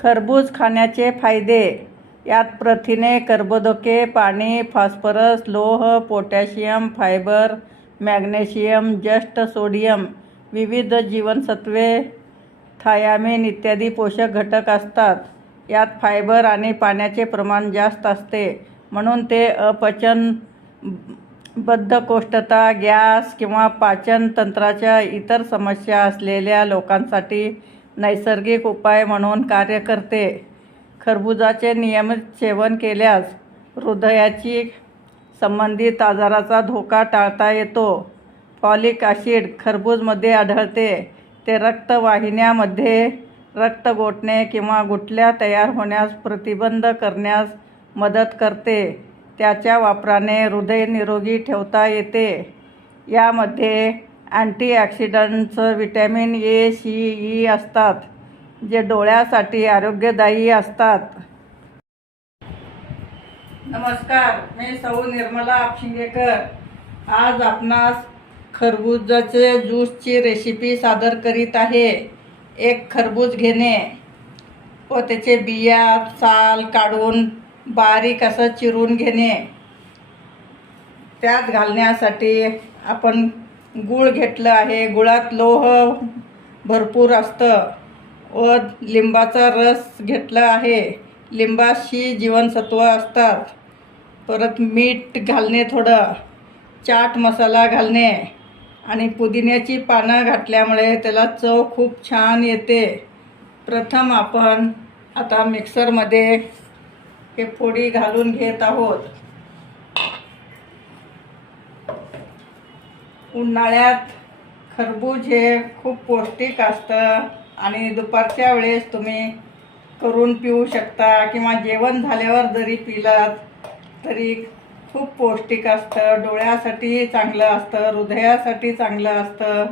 खरबूज खाण्याचे फायदे. यात प्रथिने कर्बोदके पाणी फॉस्फरस लोह पोटॅशियम फायबर मॅग्नेशियम जस्ट सोडियम विविध जीवनसत्वे थायामिन इत्यादी पोषक घटक असतात. यात फायबर आणि पाण्याचे प्रमाण जास्त असते. म्हणून ते अपचन बद्धकोष्ठता गॅस किंवा पाचन तंत्राच्या इतर समस्या असलेल्या लोकांसाठी नैसर्गिक उपाय म्हणून कार्य करते. खरबुजाचे नियमित सेवन केल्यास हृदयाची संबंधित आजाराचा धोका टाळता येतो. फॉलिक ॲसिड खरबूजमध्ये आढळते. ते रक्तवाहिन्यामध्ये रक्त गोठणे किंवा गुठल्या तयार होण्यास प्रतिबंध करण्यास मदत करते. त्याच्या वापराने हृदय निरोगी ठेवता येते. यामध्ये antioxidants vitamin A C E असतात जे डोळ्यासाठी आरोग्यदायी असतात. नमस्कार मी सौ निर्मला आपशिंगेकर. आज आपणास खरबूजाचे ज्यूसची रेसिपी सादर करीत आहे. एक खरबूज घेणे. व त्याचे बिया साल काढून बारीक असं चिरून घेणे. त्यात घालण्यासाठी आपण गूळ घेतलं आहे. गुळात लोह भरपूर असतं. व लिंबाचा रस घेतला आहे. लिंबाशी जीवनसत्व असतात. परत मीठ घालणे थोडं. चाट मसाला घालणे. आणि पुदिन्याची पानं घातल्यामुळे त्याला चव खूप छान येते. प्रथम आपण आता मिक्सरमध्ये हे फोडी घालून घेत आहोत. उन्हाळ्यात खरबूज हे खूप पौष्टिक असतं आणि दुपारच्या वेळेस तुम्ही करून पिऊ शकता किंवा जेवण झाल्यावर जरी पिलात तरी खूप पौष्टिक असतं. डोळ्यासाठी चांगलं असतं हृदयासाठी चांगलं असतं.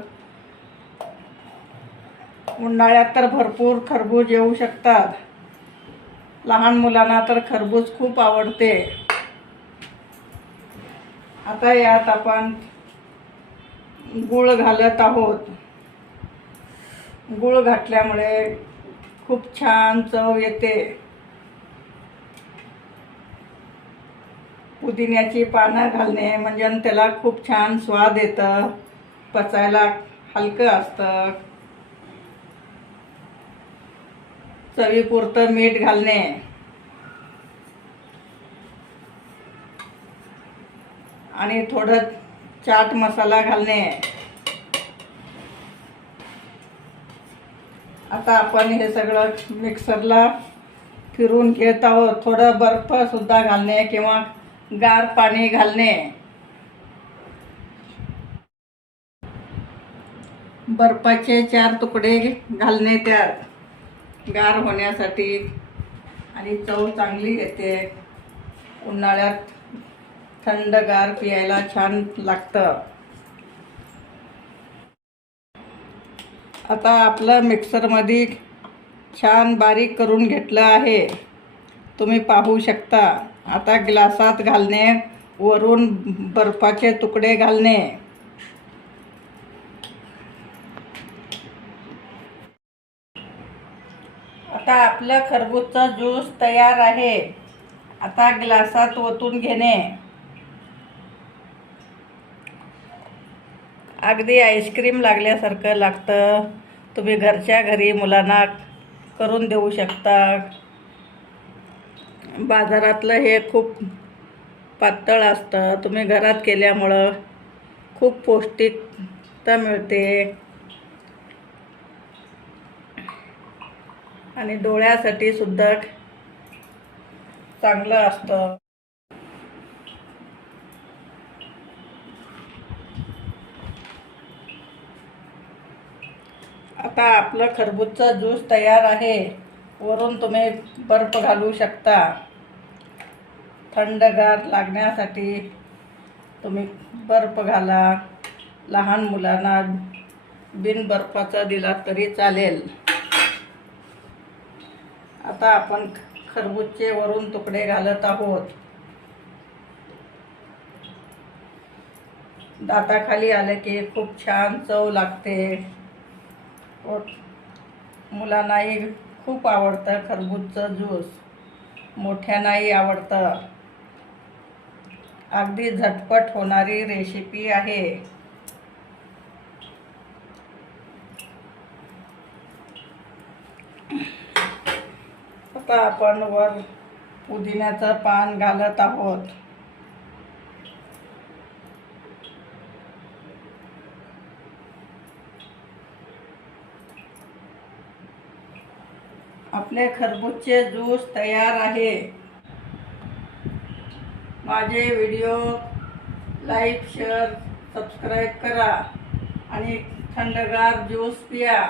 उन्हाळ्यात तर भरपूर खरबूज येऊ शकतात. लहान मुलांना तर खरबूज खूप आवडते. आता यात आपण गूळ घालत आहोत. गूळ घातल्यामुळे खूप छान चव येते. पुदिन्याची पानं घालणे म्हणजे त्याला खूप छान स्वाद येतं. पचायला हलकं असतं. चवीपुरतं मीठ घालणे. आणि थोडं चाट मसाला घालणे. आता आपण हे सगळं मिक्सरला फिरून घेत आहोत. थोडं बर्फसुद्धा घालणे किंवा गार पाणी घालणे. बर्फाचे चार तुकडे घालणे त्यात. गार होण्यासाठी. आणि चव चांगली येते. उन्हाळ्यात थंडगार पियायला छान लागतं. आता आपलं मिक्सरमध्ये छान बारीक करून घेतलं आहे. तुम्ही पाहू शकता. आता ग्लासात घालणे वरून बर्फाचे तुकडे घालणे. आता आपलं खरबूजचा ज्यूस तयार आहे. आता ग्लासात ओतून घेणे. अगदी आईस्क्रीम लागल्यासारखं लागतं. तुम्ही घरच्या घरी मुलांना करून देऊ शकता. बाजारातलं हे खूप पातळ असतं. तुम्ही घरात केल्यामुळं खूप पौष्टिकता मिळते. आणि डोळ्यासाठी सुद्धा चांगलं असतं. आता आपलं खरबूजचा ज्यूस तयार आहे. वरून तुम्ही बर्फ घालू शकता. थंडगार लागण्यासाठी तुम्ही बर्फ घाला. लहान मुलांना बिन बर्फाचा दिला तरी चालेल. आता आपण खरबूजचे वरून तुकडे घालत आहोत. दाताखाली आलं की खूप छान चव लागते. मुलांनाही खूप आवडतं खरबूजचं ज्यूस. मोठ्यांनाही आवडतं. अगदी झटपट होणारी रेसिपी आहे. आता आपण वर पुदिन्याचं पान घालत आहोत. आपले खरबूजचे ज्यूस तयार आहे. माझे व्हिडिओ लाईक शेअर सबस्क्राईब करा आणि थंडगार ज्यूस पिया.